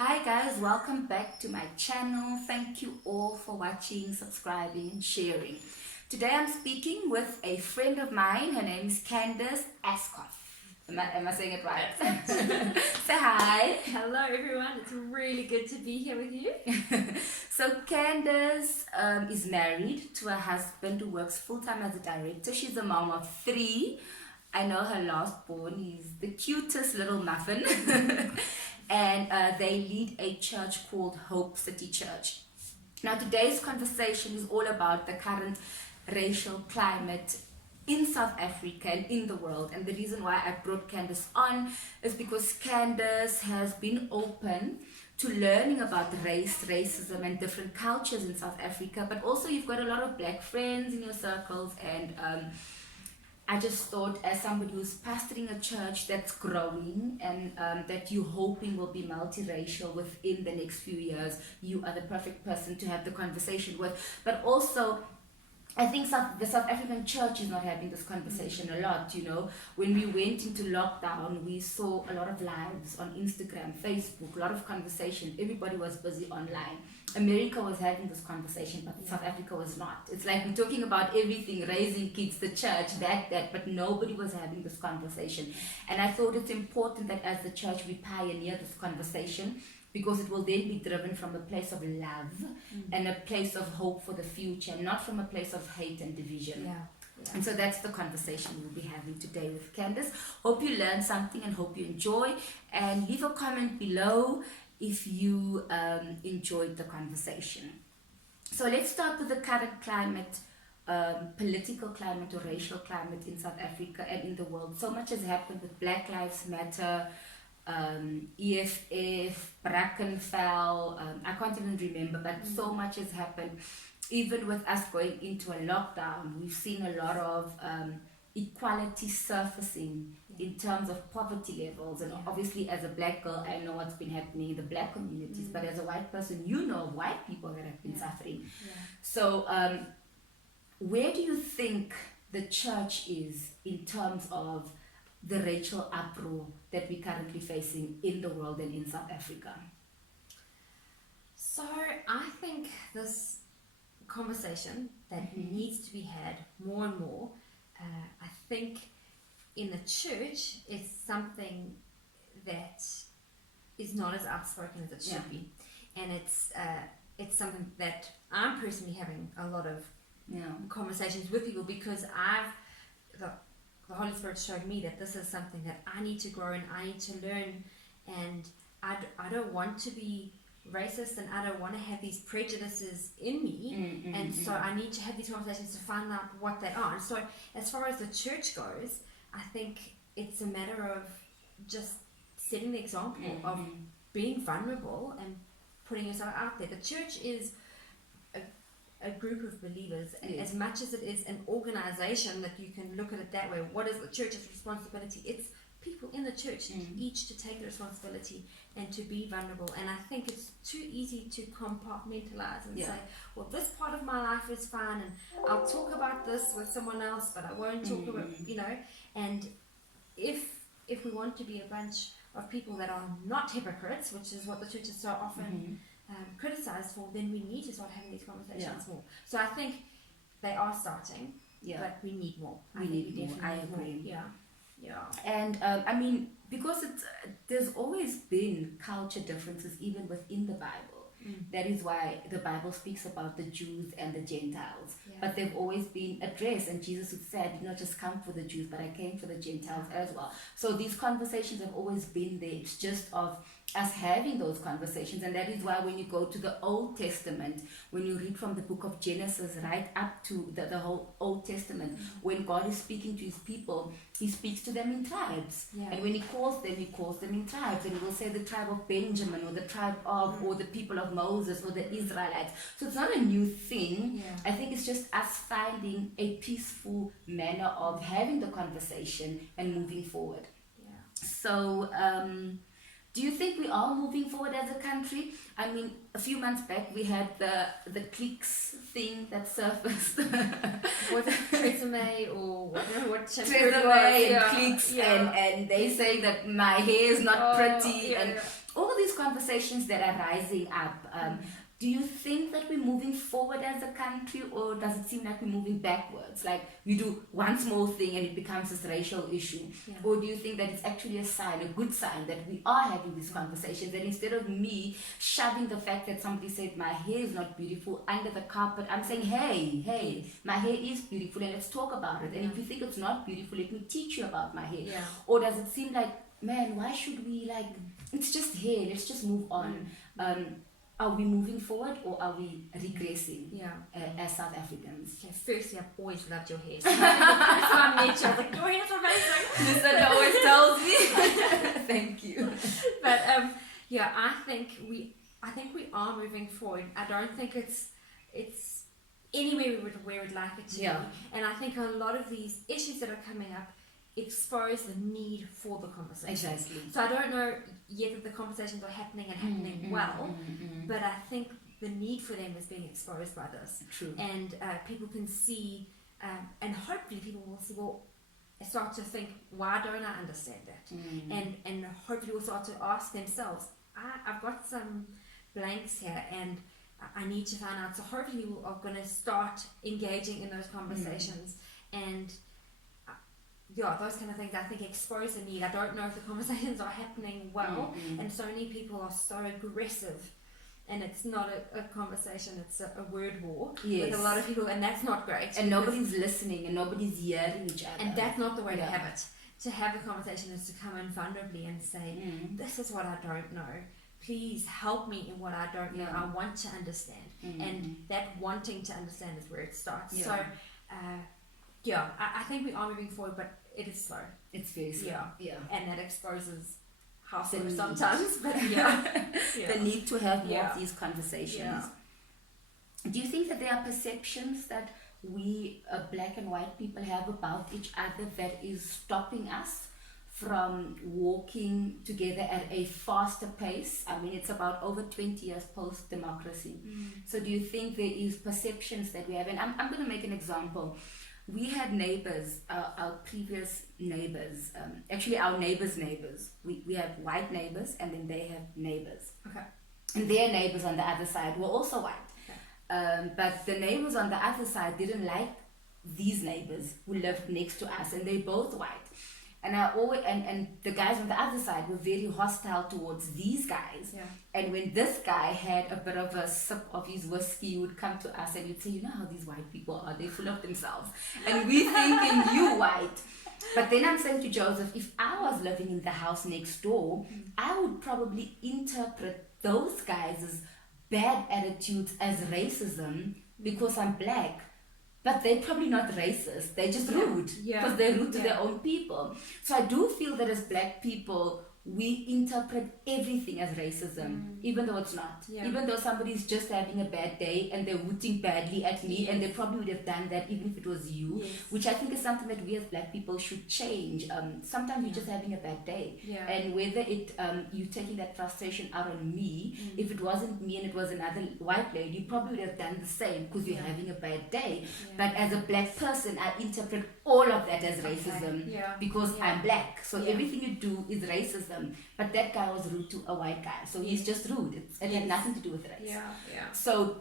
Hi guys, welcome back to my channel. Thank you all for watching, subscribing and sharing. Today I'm speaking with a friend of mine. Her name is Candice Ascough. Am I saying it right? Say hi. Hello everyone, it's really good to be here with you. So Candice is married to a husband who works full-time as a director. She's a mom of 3. I know her last born. He's the cutest little muffin. And they lead a church called Hope City Church. Now today's conversation is all about the current racial climate in South Africa and in the world. And the reason why I brought Candice on is because Candice has been open to learning about race, racism and different cultures in South Africa. But also you've got a lot of black friends in your circles, and I just thought, as somebody who's pastoring a church that's growing and that you're hoping will be multiracial within the next few years, you are the perfect person to have the conversation with. But also, I think the South African church is not having this conversation a lot, you know. When we went into lockdown, we saw a lot of lives on Instagram, Facebook, a lot of conversation. Everybody was busy online. America was having this conversation, but South Africa was not. It's like we're talking about everything, raising kids, the church, that, but nobody was having this conversation. And I thought it's important that as the church we pioneer this conversation, because it will then be driven from a place of love and a place of hope for the future, not from a place of hate and division. Yeah. And so that's the conversation we'll be having today with Candice. Hope you learned something and hope you enjoy. And leave a comment below if you enjoyed the conversation. So let's start with the current climate, political climate or racial climate in South Africa and in the world. So much has happened with Black Lives Matter, EFF, Brackenfell, I can't even remember, but so much has happened. Even with us going into a lockdown, we've seen a lot of equality surfacing in terms of poverty levels. And obviously as a black girl, I know what's been happening in the black communities, but as a white person, you know white people that have been suffering. So where do you think the church is in terms of the racial uproar that we're currently facing in the world and in South Africa? So I think this conversation that needs to be had more and more, I think in the church it's something that is not as outspoken as it should be. And it's something that I'm personally having a lot of conversations with people, because the Holy Spirit showed me that this is something that I need to grow and I need to learn, and I don't want to be racist and I don't want to have these prejudices in me, and so I need to have these conversations to find out what they are. And so as far as the church goes, I think it's a matter of just setting the example of being vulnerable and putting yourself out there. The church is a group of believers, as much as it is an organization that you can look at it that way. What is the church's responsibility? It's people in the church each to take the responsibility and to be vulnerable. And I think it's too easy to compartmentalize and say, well, this part of my life is fine and I'll talk about this with someone else, but I won't talk about, and if we want to be a bunch of people that are not hypocrites, which is what the church is so often criticized for, then we need to start having these conversations more. So I think they are starting, but we need more. We need more. I agree. Yeah. And I mean, because there's always been culture differences even within the Bible. That is why the Bible speaks about the Jews and the Gentiles, but they've always been addressed. And Jesus would say, I did not just come for the Jews, but I came for the Gentiles as well. So these conversations have always been there. It's just of us having those conversations. And that is why when you go to the Old Testament, when you read from the book of Genesis right up to the whole Old Testament, when God is speaking to his people, he speaks to them in tribes. And when he calls them in tribes. And he will say the tribe of Benjamin, or the tribe of, or the people of Moses, or the Israelites. So it's not a new thing. I think it's just us finding a peaceful manner of having the conversation and moving forward. So do you think we are moving forward as a country? I mean, a few months back we had the cliques thing that surfaced. Was it Theresa May or what? Theresa May and cliques, and they say that my hair is not pretty, and all these these conversations that are rising up, do you think that we're moving forward as a country, or does it seem like we're moving backwards? Like we do one small thing and it becomes this racial issue. Or do you think that it's actually a sign, a good sign, that we are having these conversations, that instead of me shoving the fact that somebody said my hair is not beautiful under the carpet, I'm saying, hey, my hair is beautiful and let's talk about it. And if you think it's not beautiful, let me teach you about my hair. Or does it seem like, man, why should we, like, it's just hair, let's just move on? Are we moving forward, or are we regressing as South Africans? Okay, firstly, I've always loved your hair. So that's why I met you. I was like, your hair's amazing. Listen always tells me. Thank you. But I think we are moving forward. I don't think it's anywhere where we'd like it to be. And I think a lot of these issues that are coming up expose the need for the conversation. Exactly. So I don't know yet that the conversations are happening and happening well, but I think the need for them is being exposed by this. True. And people can see, and hopefully people will see, well, start to think, why don't I understand that? And hopefully will start to ask themselves, I've got some blanks here and I need to find out. So hopefully we are going to start engaging in those conversations and those kind of things, I think, expose the need. I don't know if the conversations are happening well, and so many people are so aggressive, and it's not a conversation, it's a word war with a lot of people, and that's not great. And nobody's listening, and nobody's hearing each other. And that's not the way to have it. To have a conversation is to come in vulnerably and say, this is what I don't know. Please help me in what I don't know. I want to understand. And that wanting to understand is where it starts. So, I think we are moving forward, but it is slow. It's very slow. And that exposes how slow sometimes. But the need to have more of these conversations. Do you think that there are perceptions that we black and white people have about each other that is stopping us from walking together at a faster pace? I mean, it's about over 20 years post-democracy. So do you think there is perceptions that we have? And I'm going to make an example. We had neighbors, our previous neighbors, actually our neighbors' neighbors. We have white neighbors, and then they have neighbors. Okay. And their neighbors on the other side were also white. Okay. But the neighbors on the other side didn't like these neighbors who lived next to us, and they're both white. And I always and the guys on the other side were very hostile towards these guys. And when this guy had a bit of a sip of his whiskey, he would come to us and he'd say, you know how these white people are, they're full of themselves. And we thinking, you white. But then I'm saying to Joseph, if I was living in the house next door, I would probably interpret those guys as bad attitudes as racism because I'm black. But they're probably not racist, they're just rude, because they're rude to their own people. So I do feel that as black people, we interpret everything as racism, even though it's not. Even though somebody's just having a bad day and they're hooting badly at me, and they probably would have done that even if it was you, which I think is something that we as black people should change. Sometimes you're just having a bad day, and whether it you taking that frustration out on me, if it wasn't me and it was another white lady, you probably would have done the same because you're having a bad day. But as a black person, I interpret all of that as racism because I'm black. So everything you do is racism. But that guy was rude to a white guy, so he's just rude. It had nothing to do with race. So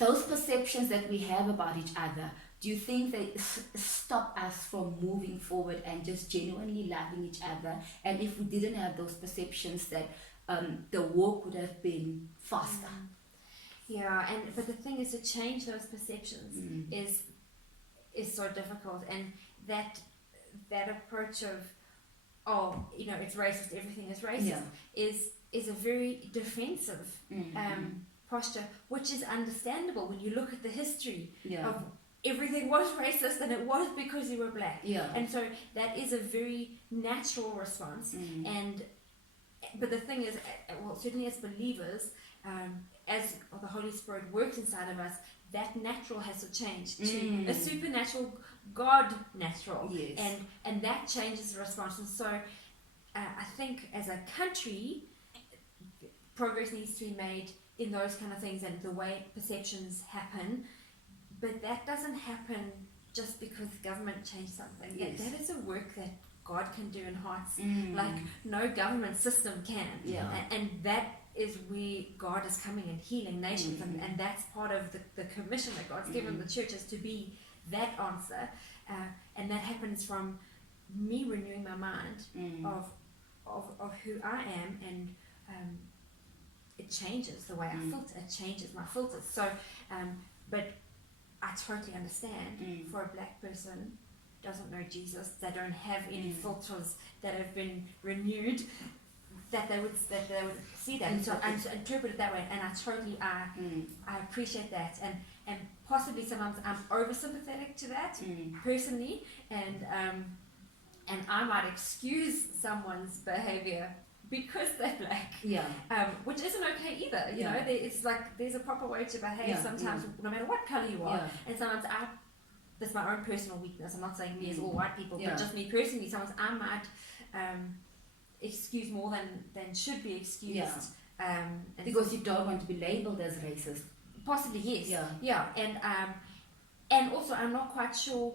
those perceptions that we have about each other, do you think they stop us from moving forward and just genuinely loving each other? And if we didn't have those perceptions, that the walk would have been faster? But the thing is, to change those perceptions is so difficult, and that approach of, it's racist, everything is racist, is a very defensive posture, which is understandable when you look at the history of everything was racist, and it was because you were black. And so that is a very natural response. But the thing is, certainly as believers, as the Holy Spirit works inside of us, that natural has to change to a supernatural, God natural, and that changes the response. And so I think as a country, progress needs to be made in those kind of things and the way perceptions happen, but that doesn't happen just because government changed something. That is a work that God can do in hearts like no government system can. And that is where God is coming and healing nations, and that's part of the commission that God's given the churches to be that answer, and that happens from me renewing my mind of who I am, and it changes the way I filter, it changes my filters. So, but I totally understand for a black person doesn't know Jesus, they don't have any filters that have been renewed, that they would see that and so interpret it that way, and I totally I appreciate that, and possibly sometimes I'm over sympathetic to that personally, and I might excuse someone's behavior because they're black, which isn't okay either. You know, it's like there's a proper way to behave sometimes, no matter what color you are, and sometimes that's my own personal weakness. I'm not saying me as all white people, but just me personally. Sometimes I might excuse more than should be excused, because you don't want to be labeled as racist. Possibly, yes. And also I'm not quite sure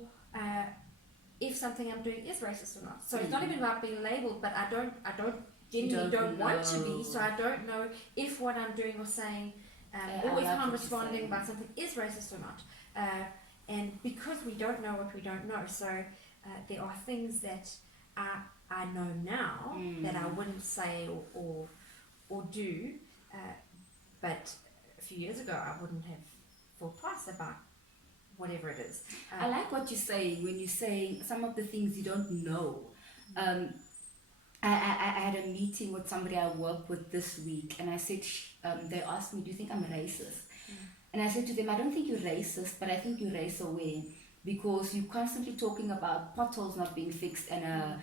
if something I'm doing is racist or not. So it's not even about being labeled, but I genuinely don't want to be. So I don't know if what I'm doing or saying, or if I'm responding about something is racist or not. And because we don't know what we don't know, so there are things that I know now that I wouldn't say or do, but a few years ago I wouldn't have thought twice about whatever it is. I like what you say when you say some of the things you don't know. I had a meeting with somebody I work with this week, and I said, they asked me, do you think I'm racist? And I said to them, I don't think you're racist, but I think you're race aware, because you're constantly talking about potholes not being fixed and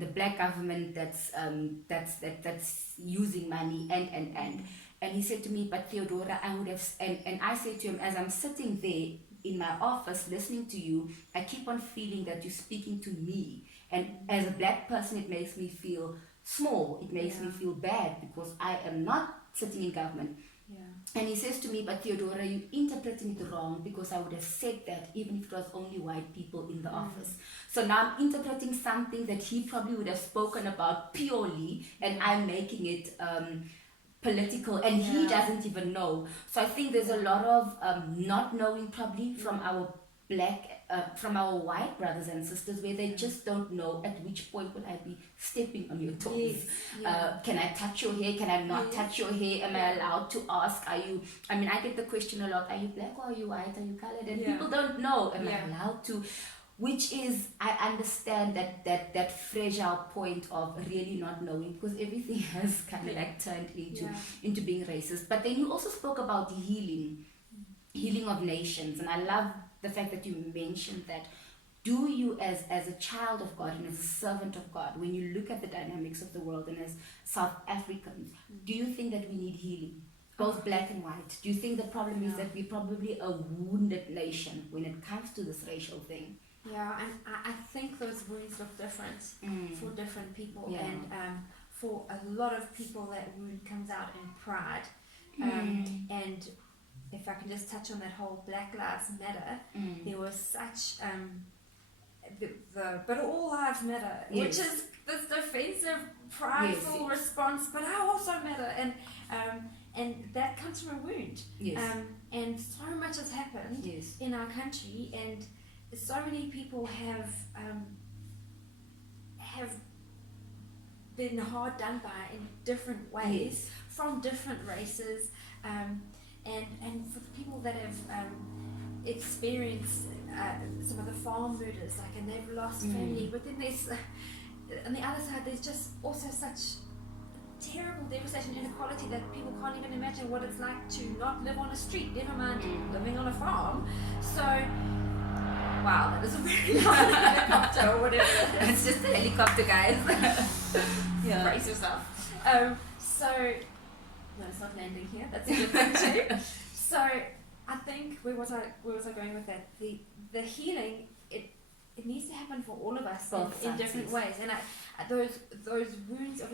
the black government that's using money and he said to me, but Theodora, I would have, and I said to him, as I'm sitting there in my office listening to you, I keep on feeling that you're speaking to me, and as a black person it makes me feel small, it makes me feel bad because I am not sitting in government. And he says to me, but Theodora, you're interpreting it wrong, because I would have said that even if it was only white people in the office. So now I'm interpreting something that he probably would have spoken about purely, and I'm making it political, and he doesn't even know. So I think there's a lot of not knowing probably from our from our white brothers and sisters, where they just don't know at which point will I be stepping on your toes. Can I touch your hair? Can I not touch your hair? Am I allowed to ask? I get the question a lot, are you black or are you white? Are you colored? And people don't know. Am I allowed to? Which is, I understand that fragile point of really not knowing, because everything has kind of like turned into being racist. But then you also spoke about healing of nations, and I love the fact that you mentioned that. Do you, as a child of God and as a servant of God, when you look at the dynamics of the world, and as South Africans, do you think that we need healing, both black and white? Do you think the problem is that we're probably a wounded nation when it comes to this racial thing? Yeah, and I think those wounds look different for different people, and for a lot of people that wound comes out in pride, and if I can just touch on that whole Black Lives Matter, there was such but all lives matter, which is this defensive, prideful response, but I also matter, and that comes from a wound, and so much has happened in our country, and so many people have been hard done by in different ways from different races, and for the people that have experienced some of the farm murders, and they've lost family, but then there's on the other side there's just also such terrible devastation, inequality, that people can't even imagine what it's like to not live on a street, never mind living on a farm. So wow, that is a very loud helicopter or whatever it is. It's just a helicopter, guys. Brace yourself. No, it's not landing here. That's a good thing too. So I think where was I going with that? The healing, it needs to happen for all of us in different ways. And those wounds of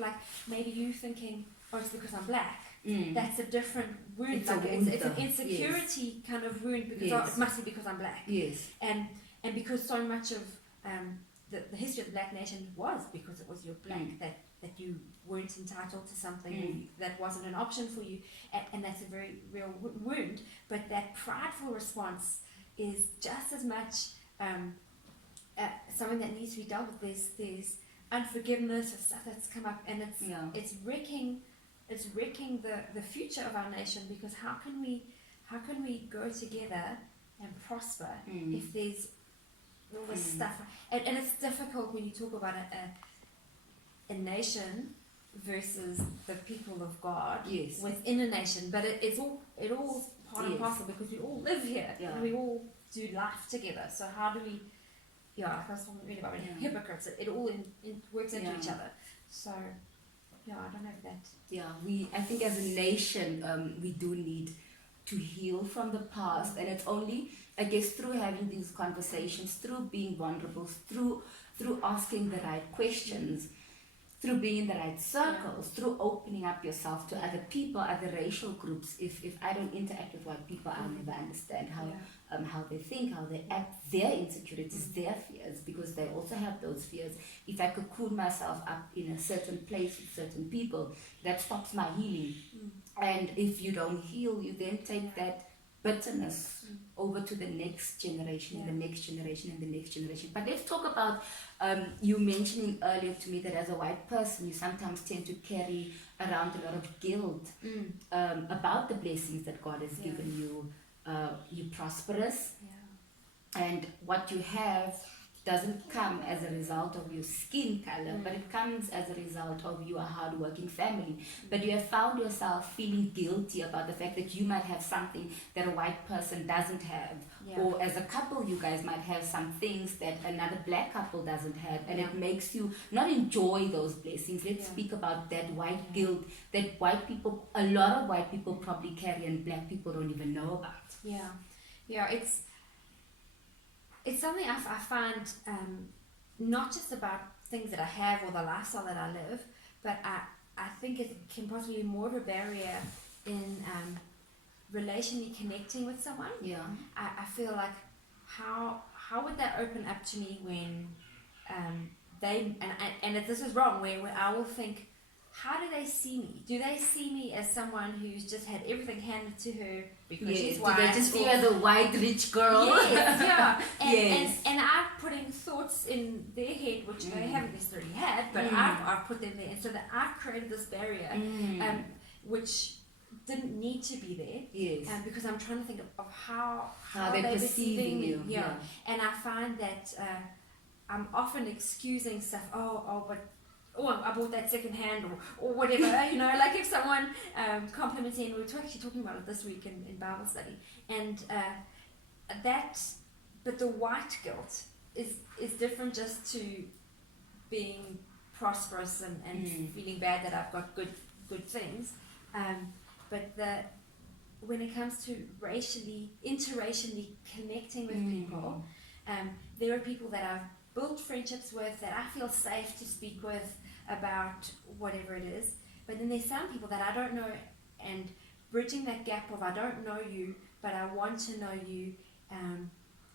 maybe you thinking, oh, it's because I'm black. That's a different wound. It's an insecurity kind of wound, because it must be because I'm black. Yes. And because so much of the history of the black nation was because it was you're black that you weren't entitled to something that wasn't an option for you, and that's a very real wound. But that prideful response is just as much something that needs to be dealt with. There's unforgiveness of stuff that's come up, and it's wrecking the future of our nation, because how can we go together and prosper if there's all this stuff, and it's difficult when you talk about a nation versus the people of God within a nation, but it's all part and parcel, because we all live here and we all do life together. So how do we I was talking really about hypocrites, it all works into each other. So I don't know if that I think as a nation we do need to heal from the past, and it's only, I guess, through having these conversations, through being vulnerable, through asking the right questions, through being in the right circles, through opening up yourself to other people, other racial groups. If I don't interact with white people, I'll never understand how they think, how they act, their insecurities, their fears, because they also have those fears. If I cocoon myself up in a certain place with certain people, that stops my healing. And if you don't heal, you then take that bitterness over to the next generation, and the next generation, and the next generation. But let's talk about you mentioning earlier to me that as a white person, you sometimes tend to carry around a lot of guilt about the blessings that God has given you. You're prosperous, and what you have doesn't come as a result of your skin color, but it comes as a result of your hardworking family. But you have found yourself feeling guilty about the fact that you might have something that a white person doesn't have, or as a couple you guys might have some things that another black couple doesn't have, and it makes you not enjoy those blessings. Let's speak about that white guilt that a lot of white people probably carry, and black people don't even know about. It's something I find not just about things that I have or the lifestyle that I live, but I think it can possibly be more of a barrier in relationally connecting with someone. I feel like how would that open up to me when this is wrong, where I will think, how do they see me? Do they see me as someone who's just had everything handed to her because she's white? Do they just see you as a white rich girl? And I'm putting thoughts in their head which they haven't necessarily had, but I've put them there, and so that I've created this barrier which didn't need to be there. Because I'm trying to think of how they're perceiving me. And I find that I'm often excusing stuff. I bought that second hand or whatever, like if someone compliments me, and we were actually talking about it this week in Bible study, and but the white guilt is different just to being prosperous and feeling bad that I've got good things, but when it comes to interracially connecting with people, there are people that I've built friendships with, that I feel safe to speak with about whatever it is, but then there's some people that I don't know, and bridging that gap of I don't know you but I want to know you,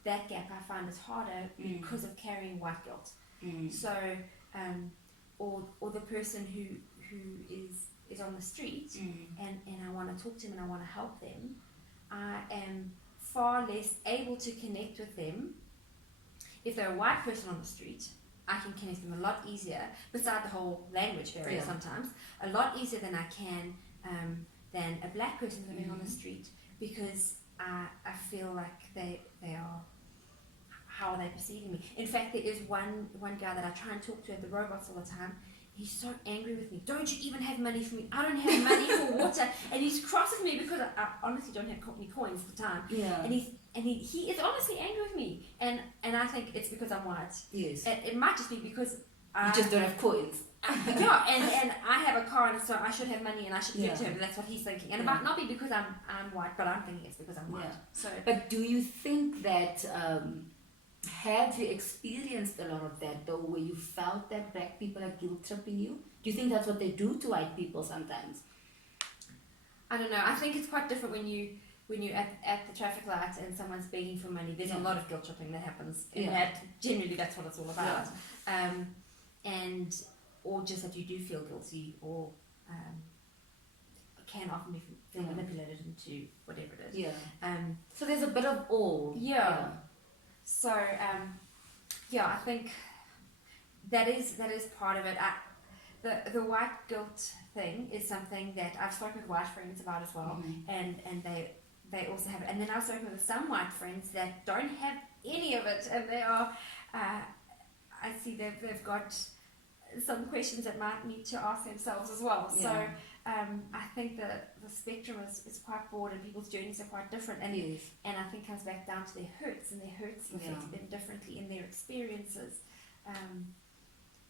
that gap I find is harder because of carrying white guilt. So or the person who is on the street and I want to talk to them and I want to help them, I am far less able to connect with them. If they're a white person on the street, I can connect with them a lot easier, beside the whole language barrier sometimes, a lot easier than I can than a black person living on the street, because I feel like they are, how are they perceiving me? In fact, there is one guy that I try and talk to at the robots all the time. He's so angry with me. Don't you even have money for me? I don't have money for water. And he's cross with me because I honestly don't have any coins at the time. And he is honestly angry with me. And I think it's because I'm white. Yes. It might just be because you just don't have coins. And I have a car, and so I should have money and I should give to him. That's what he's thinking. And it might not be because I'm white, but I'm thinking it's because I'm white. So, but do you think that have you experienced a lot of that though, where you felt that black people are guilt tripping you? Do you think that's what they do to white people sometimes? I don't know. I think it's quite different when you when you're at the traffic light and someone's begging for money, there's a lot of guilt tripping that happens. And generally that's what it's all about. And or just that you do feel guilty, or can often be feel manipulated into whatever it is. So there's a bit of all. So I think that is part of it. The white guilt thing is something that I've spoken with white friends about as well, and they also have it. And then I've spoken with some white friends that don't have any of it, and they are I see they've got some questions that might need to ask themselves as well. So I think the spectrum is quite broad, and people's journeys are quite different, and I think comes back down to their hurts, and their hurts affect them differently in their experiences.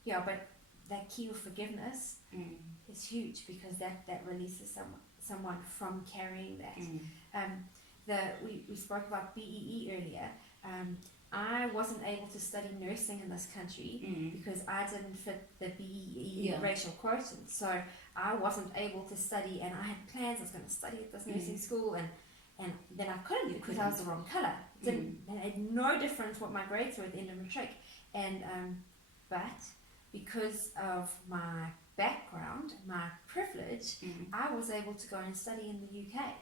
But that key of forgiveness is huge, because that releases someone from carrying that. We spoke about BEE earlier. I wasn't able to study nursing in this country because I didn't fit the BEE racial quotient. So I wasn't able to study, and I had plans. I was going to study at this nursing school, and then I couldn't because I was the wrong colour. It made no difference what my grades were at the end of matric. And but because of my background, my privilege, I was able to go and study in the UK.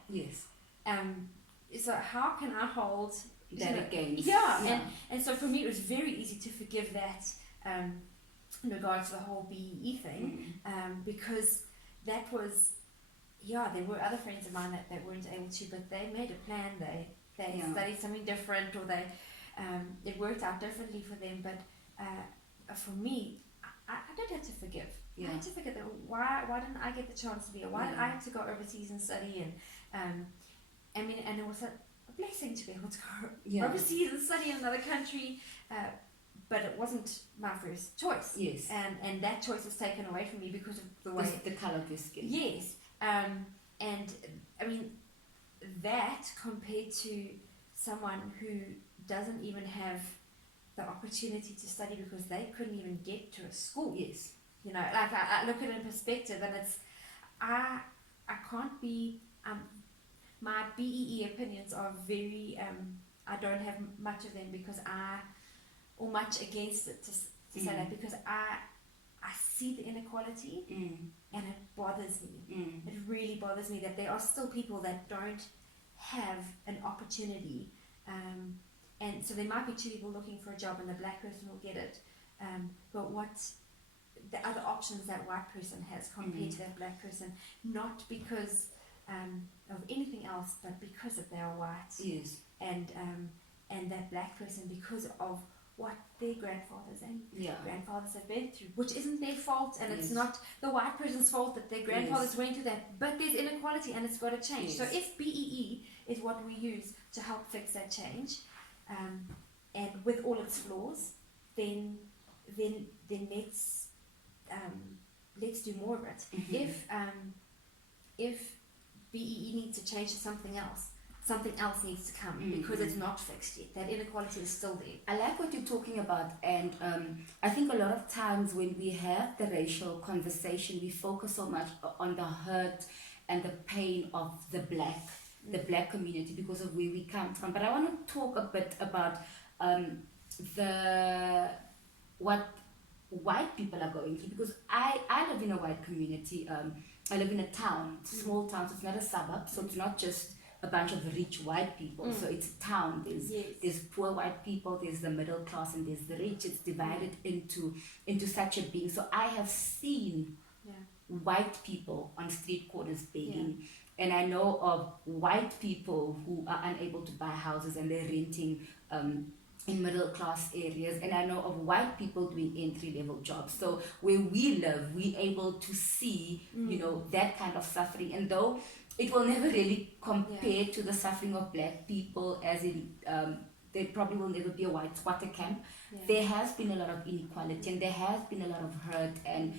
So how can I hold that against? And so for me it was very easy to forgive that in regards to the whole BEE thing, because that was there were other friends of mine that weren't able to, but they made a plan. They studied something different, or they it worked out differently for them. But for me, I don't have to forgive. I had to forgive that. Why didn't I get the chance to be here? Why did I have to go overseas and study? And and it was a blessing to be able to go overseas and study in another country, but it wasn't my first choice. And that choice was taken away from me because of the way the colour of your skin. And I mean, that compared to someone who doesn't even have the opportunity to study because they couldn't even get to a school. You know, like I look at it in perspective, and it's I can't be my BEE opinions are very I don't have much of them because or much against it to say that, because I see the inequality and it bothers me. It really bothers me that there are still people that don't have an opportunity, and so there might be two people looking for a job and the black person will get it, but what the other options that white person has compared to that black person, not because of anything else, but because of they are white, and that black person because of what their grandfathers and grandfathers have been through, which isn't their fault, and it's not the white person's fault that their grandfathers went through that, but there's inequality and it's got to change. So if BEE is what we use to help fix that change, and with all its flaws, then let's do more of it. If BEE needs to change to something else needs to come, because it's not fixed yet. That inequality is still there. I like what you're talking about, and I think a lot of times when we have the racial conversation, we focus so much on the hurt and the pain of the black community because of where we come from. But I want to talk a bit about what white people are going through, because I live in a white community. I live in a town, small town, so it's not a suburb, so it's not just a bunch of rich white people. So it's a town. There's poor white people, there's the middle class, and there's the rich. It's divided into such a being. So I have seen white people on street corners begging, and I know of white people who are unable to buy houses and they're renting in middle class areas, and I know of white people doing entry-level jobs. So where we live, we're able to see that kind of suffering, and though it will never really compare to the suffering of black people, as in there probably will never be a white squatter camp. There has been a lot of inequality, and there has been a lot of hurt, and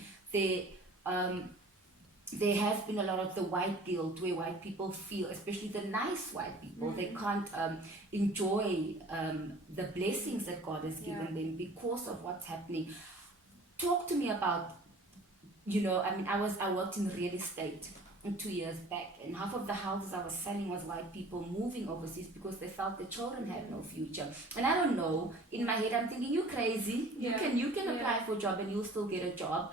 there has been a lot of the white guilt, where white people feel, especially the nice white people, they can't enjoy the blessings that God has given them because of what's happening. Talk to me about, I worked in real estate 2 years back, and half of the houses I was selling was white people moving overseas because they felt the children had no future. And I don't know, in my head I'm thinking, you crazy, you can apply for a job and you'll still get a job.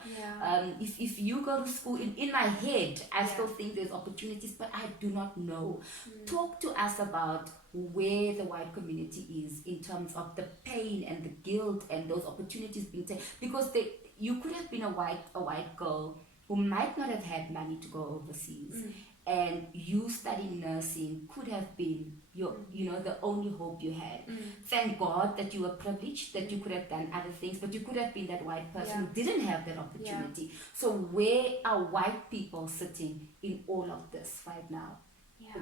If you go to school, in my head I still think there's opportunities, but I do not know. Talk to us about where the white community is in terms of the pain and the guilt and those opportunities being taken, because you could have been a white girl who might not have had money to go overseas, and you studying nursing could have been the only hope you had. Thank God that you were privileged, that you could have done other things, but you could have been that white person who didn't have that opportunity. So where are white people sitting in all of this right now?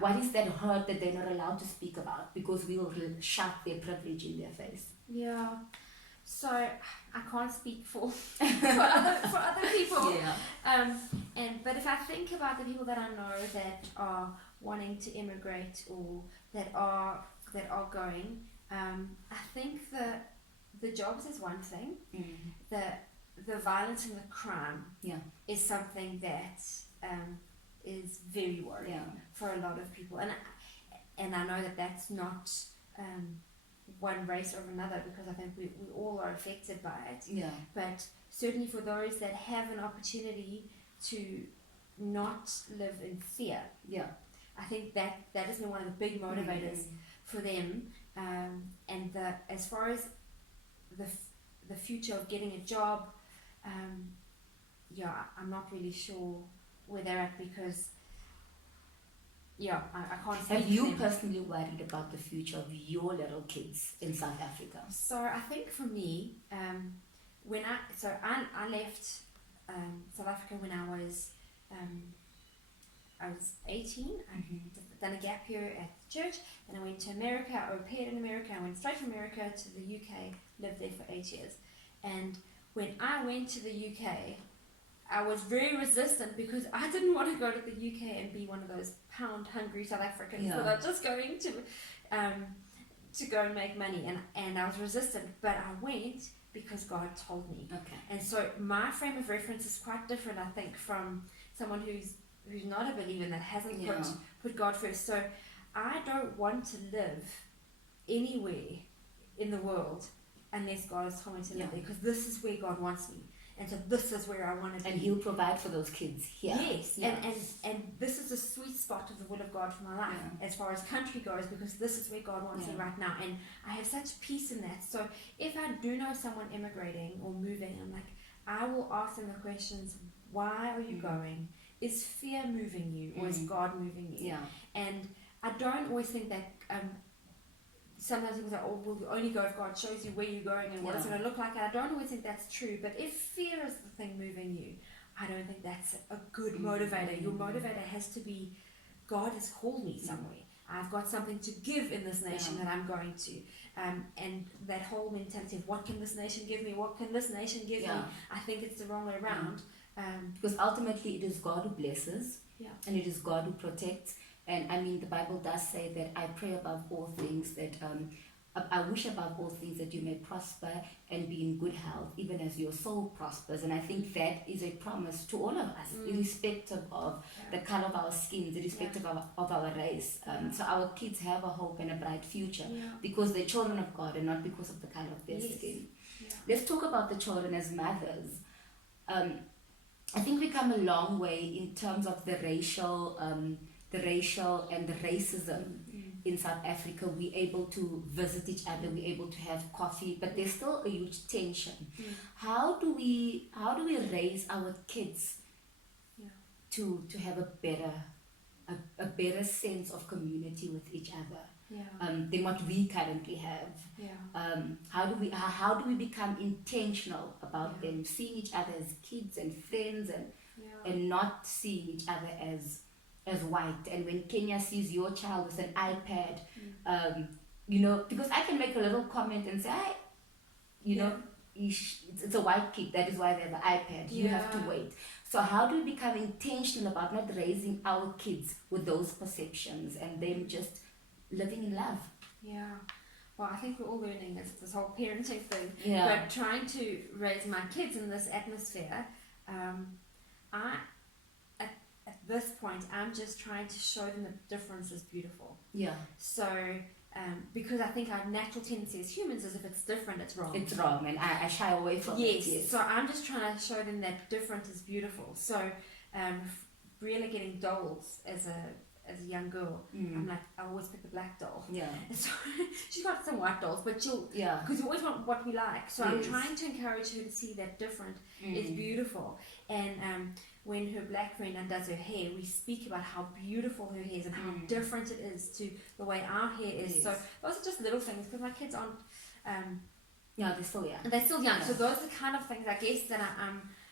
What is that hurt that they're not allowed to speak about because we will shut their privilege in their face? So I can't speak for other people. But if I think about the people that I know that are wanting to immigrate or that are going, I think the jobs is one thing. The violence and the crime is something that is very worrying for a lot of people, and I know that that's not one race or another, because I think we all are affected by it. But certainly for those that have an opportunity to not live in fear, I think that has been one of the big motivators for them. And as far as the future of getting a job, I'm not really sure where they're at, because I can't speak. Have you personally worried about the future of your little kids in South Africa? So I think for me, when I left South Africa when I was 18. I'd done a gap year at the church, and I went to America. I au paired in America. I went straight from America to the UK, lived there for 8 years. And when I went to the UK, I was very resistant because I didn't want to go to the UK and be one of those pound-hungry South Africans that are just going to go and make money. And I was resistant, but I went because God told me. And so my frame of reference is quite different, I think, from someone who's not a believer and that hasn't put God first. So I don't want to live anywhere in the world unless God has told me to live there, because this is where God wants me. And so this is where I want to be. And He'll provide for those kids here. Yes. And this is the sweet spot of the will of God for my life as far as country goes, because this is where God wants me right now. And I have such peace in that. So if I do know someone immigrating or moving, I'm like, I will ask them the questions, why are you going? Is fear moving you, or is God moving you? And I don't always think that sometimes people say, oh, we'll only go if God shows you where you're going and what it's going to look like. And I don't always think that's true. But if fear is the thing moving you, I don't think that's a good motivator. Your motivator has to be, God has called me somewhere. I've got something to give in this nation that I'm going to. And that whole mentality of what can this nation give me? What can this nation give me? I think it's the wrong way around. Because ultimately it is God who blesses and it is God who protects. And I mean, the Bible does say that I pray above all things that I wish above all things that you may prosper and be in good health, even as your soul prospers. And I think that is a promise to all of us, irrespective of the color of our skins, irrespective of our race. So our kids have a hope and a bright future because they're children of God and not because of the color of their skin. Let's talk about the children as mothers. I think we come a long way in terms of the racial and the racism in South Africa. We're able to visit each other, we're able to have coffee, but there's still a huge tension. How do we raise our kids to have a better sense of community with each other than what we currently have? How do we become intentional about them seeing each other as kids and friends and not seeing each other as white? And when Kenya sees your child with an iPad, because I can make a little comment and say, it's a white kid, that is why they have an iPad, you have to wait. So how do we become intentional about not raising our kids with those perceptions and them just living in love? Well, I think we're all learning this whole parenting thing, but trying to raise my kids in this atmosphere, at this point, I'm just trying to show them that difference is beautiful. Yeah. So, because I think our natural tendency as humans is if it's different, it's wrong. It's wrong, and I shy away from it. Yes. So I'm just trying to show them that different is beautiful. So, really getting dolls as a young girl, I'm like, I always pick the black doll. Yeah. And so she's got some white dolls, but because you always want what we like. So I'm trying to encourage her to see that different is beautiful. And when her black friend undoes her hair, we speak about how beautiful her hair is and how different it is to the way our hair is. So those are just little things, because my kids aren't. Yeah, they're still young. They're still young. So those are the kind of things, I guess, that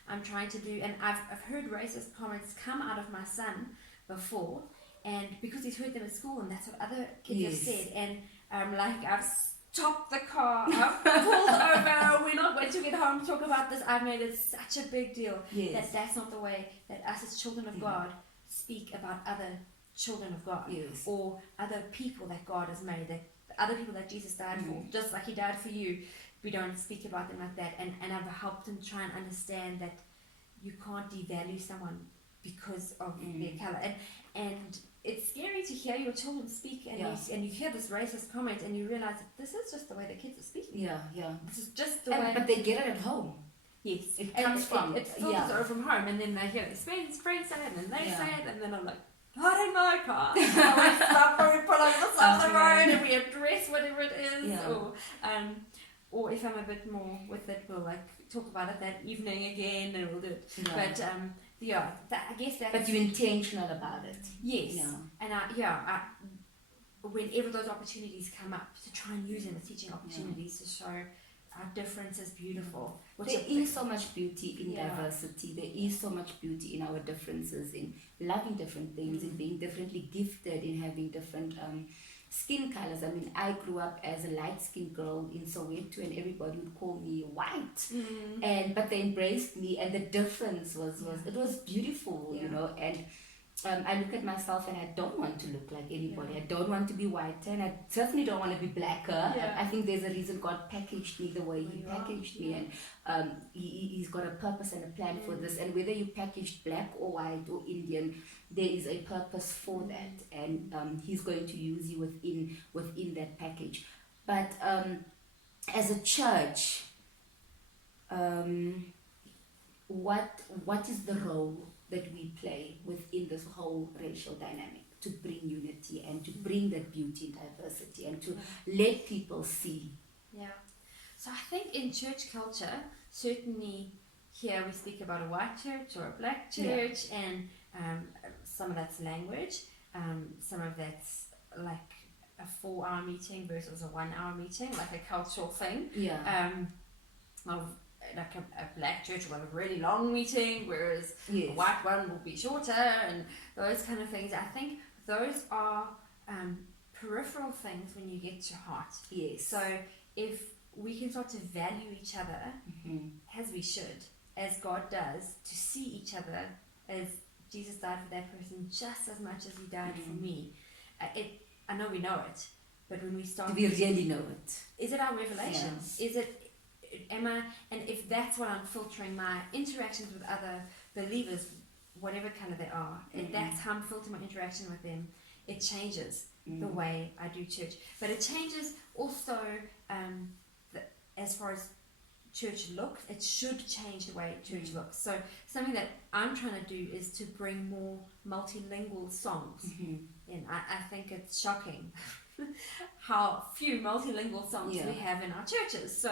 I'm trying to do. And I've heard racist comments come out of my son before, and because he's heard them at school, and that's what other kids have said. And I've stopped the car, I've pulled over, we're not going to get home to talk about this. I've made it such a big deal that that's not the way that us as children of God speak about other children of God, or other people that God has made, that other people that Jesus died for, just like he died for you. We don't speak about them like that. And I've helped him try and understand that you can't devalue someone because of their color. And it's scary to hear your children speak, and you hear this racist comment, and you realize that this is just the way the kids are speaking. This is just the way. But they get it at home. Yes, it comes from. It filters over from home, and then they hear their friends say it, and they say it, and then I'm like, I don't know, car. We stop, or we pull over the side of the road, and we address whatever it is, or if I'm a bit more with it, we'll like talk about it that evening again, and we'll do it. But I guess that's. But you're intentional about it. Yes. Yeah. And whenever those opportunities come up, to try and use them as teaching opportunities to show our difference is beautiful. There is so much beauty in diversity. There is so much beauty in our differences, in loving different things, in being differently gifted, in having different skin colors. I mean, I grew up as a light-skinned girl in Soweto, and everybody would call me white. But they embraced me, and the difference was it was beautiful, you know. And I look at myself, and I don't want to look like anybody. I don't want to be whiter, and I certainly don't want to be blacker. I think there's a reason God packaged me the way he packaged me, and he's got a purpose and a plan for this. And whether you packaged black or white or Indian, there is a purpose for that, and he's going to use you within that package. But as a church, what is the role that we play within this whole racial dynamic to bring unity and to bring that beauty and diversity and to let people see? So I think in church culture, certainly here we speak about a white church or a black church, and some of that's language, some of that's like a 4-hour meeting versus a 1-hour meeting, like a cultural thing. Of like a black church will have a really long meeting, whereas a white one will be shorter, and those kind of things. I think those are peripheral things when you get to heart. So if we can start to value each other as we should, as God does, to see each other as Jesus died for that person just as much as he died for me. I know we know it, but when we start, do we really know it? Is it our revelation? Is it? And if that's what I'm filtering my interactions with other believers, whatever color they are, and that's how I'm filtering my interaction with them, it changes the way I do church. But it changes also as far as church looks. It should change the way church looks. So something that I'm trying to do is to bring more multilingual songs. And I think it's shocking how few multilingual songs we have in our churches. So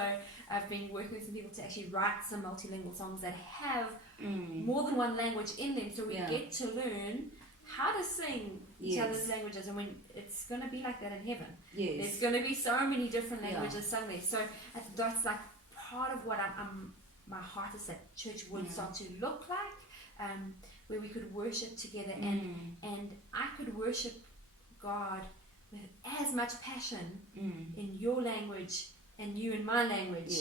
I've been working with some people to actually write some multilingual songs that have more than one language in them, so we get to learn how to sing each other's languages. And when it's going to be like that in heaven, there's going to be so many different languages sung there. So that's like part of what my heart is that church would start to look like, where we could worship together, and I could worship God with as much passion in your language and you in my language.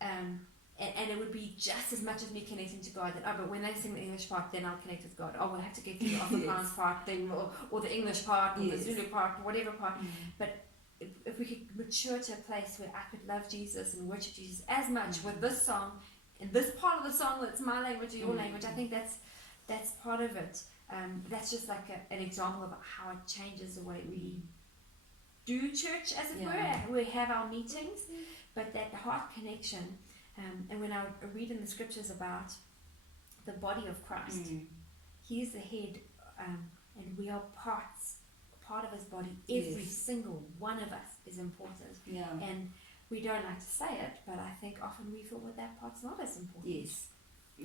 And it would be just as much as me connecting to God. But when they sing the English part, then I'll connect with God. We'll have to get to the Afrikaans part then, or the English part, or the Zulu part, or whatever part. But if we could mature to a place where I could love Jesus and worship Jesus as much with this song, and this part of the song that's my language or your language, I think that's part of it. That's just like an example of how it changes the way we do church, as it were. We have our meetings, but that heart connection. And when I read in the scriptures about the body of Christ, He is the head, and we are part of His body. Every single one of us is important. And we don't like to say it, but I think often we feel that that part's not as important.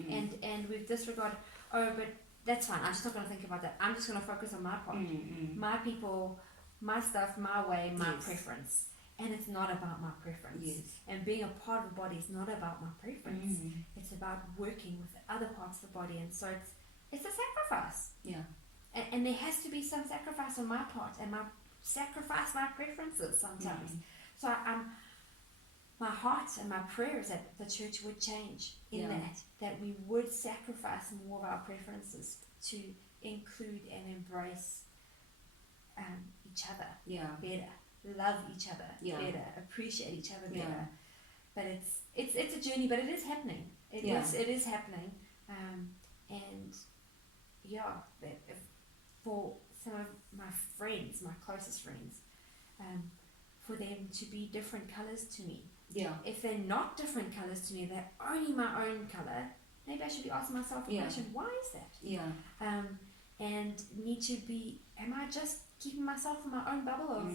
And we've disregarded, but that's fine, I'm just not going to think about that. I'm just going to focus on my part, my people, my stuff, my way, my preference. And it's not about my preference. And being a part of the body is not about my preference. It's about working with the other parts of the body. And so it's a sacrifice. And there has to be some sacrifice on my part, and sacrifice my preferences sometimes. So my heart and my prayer is that the church would change in that we would sacrifice more of our preferences to include and embrace each other better, love each other better, appreciate each other better. But it's a journey, but it is happening. It is happening. And for some of my friends, my closest friends, for them to be different colours to me. If they're not different colours to me, they're only my own colour, maybe I should be asking myself the question, why is that? And need to be, am I just keeping myself in my own bubble of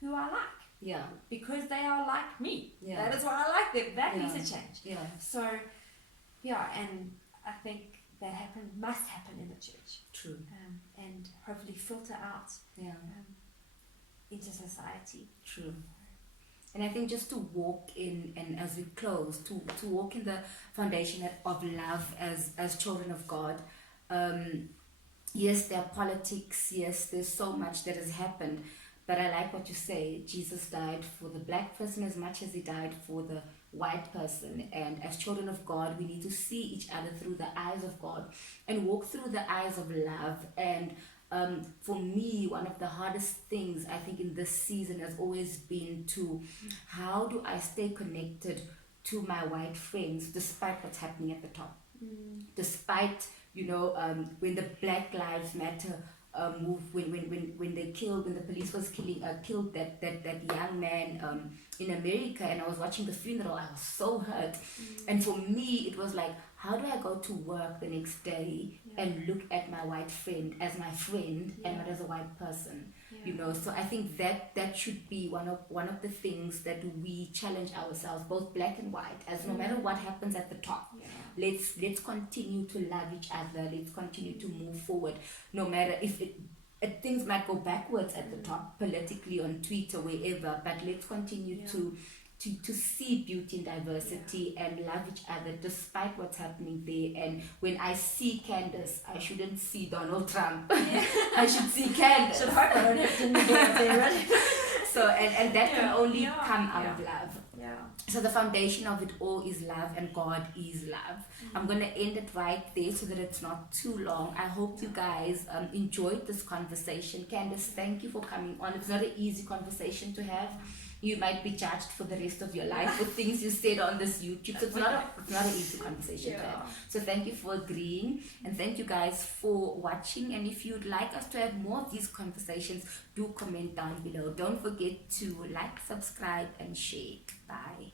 who I like? Because they are like me. That is why I like them. That needs to change. So, and I think that must happen in the church. True. And hopefully filter out into society. True. And I think just to walk in, and as we close, to walk in the foundation of love as children of God. Yes, there are politics. Yes, there's so much that has happened. But I like what you say. Jesus died for the black person as much as He died for the white person. And as children of God, we need to see each other through the eyes of God and walk through the eyes of love. And for me, one of the hardest things I think in this season has always been to how do I stay connected to my white friends despite what's happening at the top, despite when the Black Lives Matter move, when the police was killed that young man in America, and I was watching the funeral, I was so hurt. And for me it was like, how do I go to work the next day and look at my white friend as my friend and not as a white person? So I think that should be one of the things that we challenge ourselves, both black and white, as no matter what happens at the top, let's continue to love each other. Let's continue to move forward, no matter if things might go backwards at the top politically, on Twitter, wherever, but let's continue to see beauty in diversity and love each other despite what's happening there. And when I see Candice, I shouldn't see Donald Trump. I should see Candice. Should hope I don't have to get there, right? So and that can only come out of love. Yeah. So the foundation of it all is love, and God is love. I'm going to end it right there so that it's not too long. I hope you guys enjoyed this conversation. Candice, thank you for coming on. It's not an easy conversation to have. You might be judged for the rest of your life for things you said on this YouTube. So it's not an easy conversation to have. So thank you for agreeing, and thank you guys for watching. And if you'd like us to have more of these conversations, do comment down below. Don't forget to like, subscribe, and share. Bye.